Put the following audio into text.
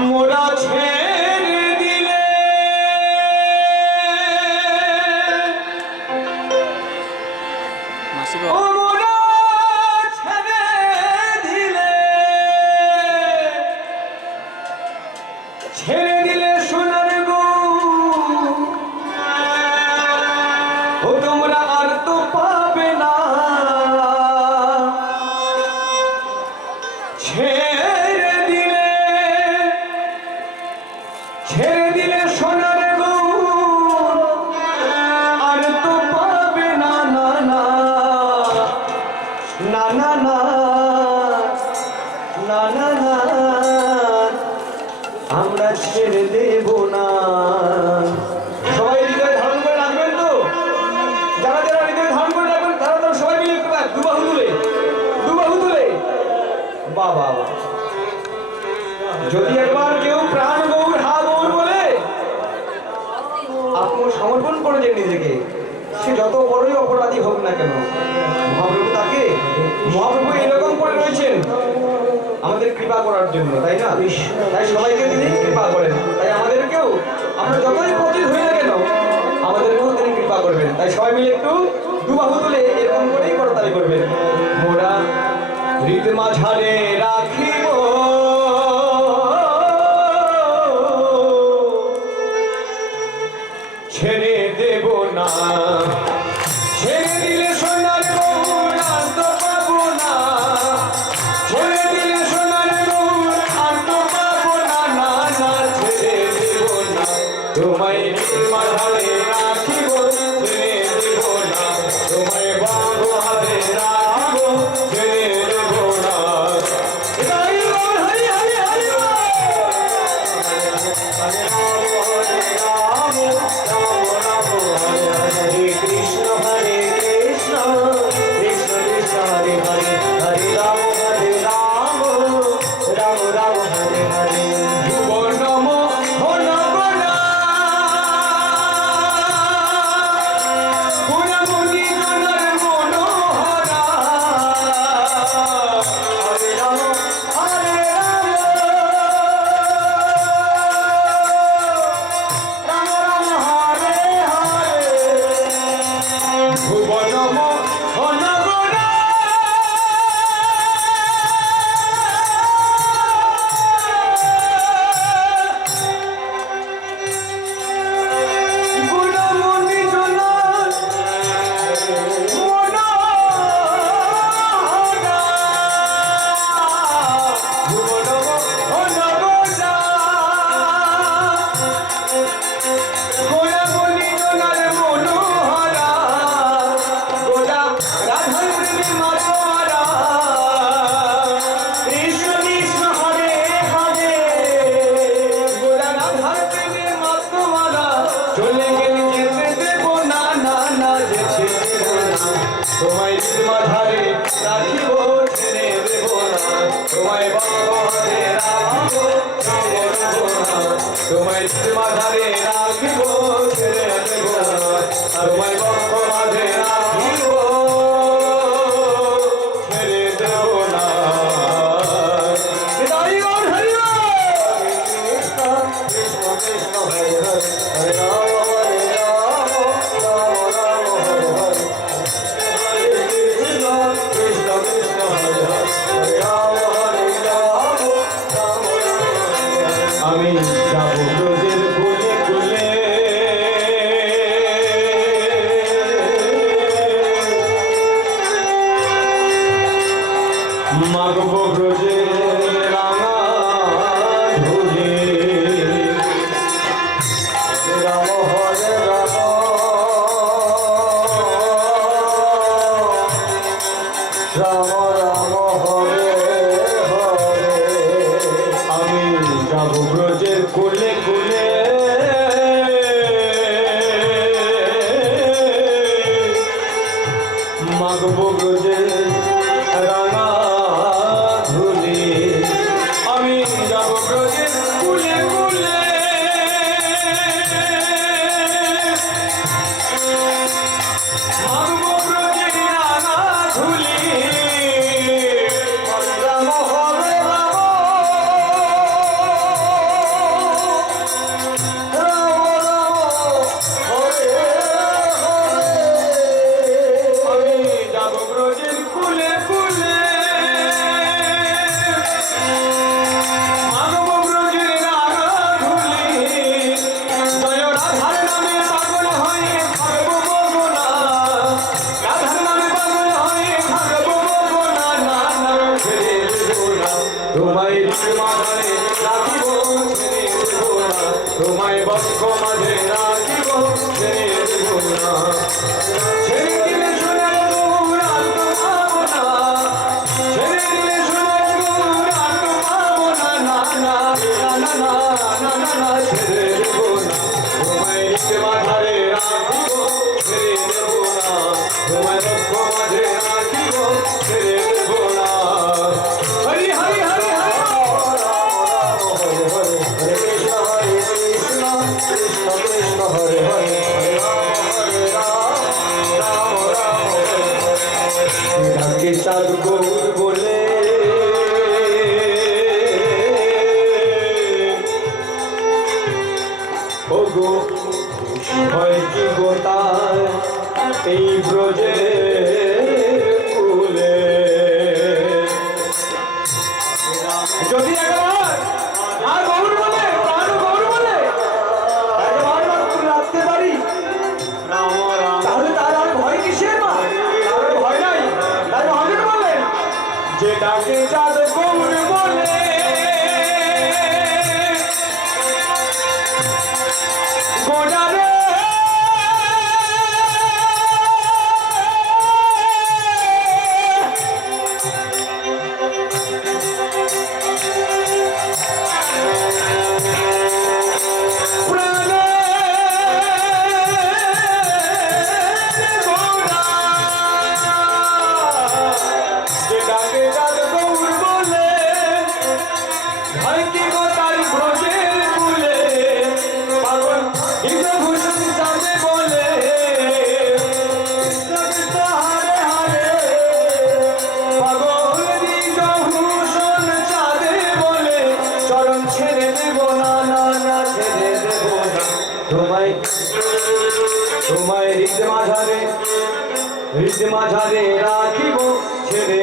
মোরা ছেড়ে দিলে ও মোরা ছেড়ে দিলে সোনার গো ও তোমরা আর তো পাবে না ছেড়ে দিলে সোনার গো আর তো পাবে না না না না না না না না না আমরা ছেড়ে দেব না। সবাই হৃদয় ধারণ করে রাখবেন তো, যারা যারা হৃদয় ধারণ করে রাখবেন তারা তো সবাই মিলে একটু দুবাহু তুলে বাবা। যদি একবার কেউ প্রাণ গৌর হা গৌর বলে আত্মসমর্পণ করে দেন নিজেকে, সে যত বড়ই অপরাধী হোক না কেন, মহাপ্রভু এরকম করে রয়েছেন আমাদের কৃপা করার জন্য, তাই না? তাই সবাইকে তিনি কৃপা করেন, তাই আমাদেরকেও আমরা যতই পতিত হই না কেন আমাদেরকেও তিনি কৃপা করবেন। তাই সবাই মিলে একটু দুবাহু তুলে এরকম করেই করতালি করবেন। মোরা হৃদ মাঝারে রাখিব ছেড়ে দেব না, ছেড়ে দিলে সোনার গৌর আর তো পাবো না, ছেড়ে দিলে সোনার গৌর আর তো পাবো না না না ছেড়ে দেব না, তোমায় মাঝারে রাখিব ছেড়ে দেব না, তোমায় বাবু হাতে রাখবো ছেড়ে দেব না। কৃষ্ণ হরে কৃষ্ণ কৃষ্ণ কৃষ্ণ হরে হরে হরে রাম রাম রাম হরে হরে। নম গুণমুনি জনের মনোহরা হরে রাম হরে রাম রাম রাম হরে হরে। ভুবনম অনগরা গুণমুনি জনার মনোহরা ভুবনম অনগরা গুণমুনি জনার মনোহরা গোটা রাধার প্রেমে মাতোয়ারা কৃষ্ণ কৃষ্ণ হরে হরে গোটা রাধার প্রেমে মাতোয়ারা চলে গেলে যেতে দেব না না না যেতে দেব না, তোমায় মাঝারে রাখিব ছেড়ে দেব না, তোমায় বাঁধে রাখিব তোমায় মাঝারে রাখিব ছেড়ে দেব না, তোমায় বাঁধে রাখিব ছেড়ে দেব না। হরি বল হরি বল। কৃষ্ণ কৃষ্ণ কৃষ্ণ হরে হরে হরে রাম রাম রাম হরে হরে হরে কৃষ্ণ কৃষ্ণ কৃষ্ণ হরে হরে হরে রাম রাম হরে হরে। আমি যাব ব্রজের কুলে কুলে মাগব ব্রজের রাঙা ধুলি রাম হরে রাম রাম রাম হরে হরে। আমি যাব ব্রজের কুলে কুলে মাগব ব্রজের রাঙা ধুলি তোমায় মাঝারে রাখিব ছেড়ে দেব না, তোমায় বক্ষ মাঝে রাখিব ছেড়ে দেব না। ছেড়ে দিলে সোনার গৌর আর তো পাবো না, ছেড়ে দিলে সোনার গৌর আর তো পাবো না, না না না না না না না ছেড়ে দেব না, তোমায় মাঝারে রাখিব ছেড়ে দেব না, তোমায় বক্ষ মাঝে রাখিব ছেড়ে দেব না। হরি হরি হরি হরি হরে কৃষ্ণ কৃষ্ণ কৃষ্ণ হরে হরে হরে রাম রাম রাম হরে হরে। ডাকে চাঁদ গৌর বলে ওগো হয় কি গো তার এই ব্রজে ফুলে। যদি একবার আর গৌর বলে প্রাণ গৌর বলে একবার মাত্র রাখতে পারি তাহলে তার আর ভয় কিসের? মা তার ভয় নাই। তাই মহাজন বললেন যেটাকে চাঁদ গৌর বলে গোড়ারে তোমায় হৃদ মাঝারে রাখিব ছেড়ে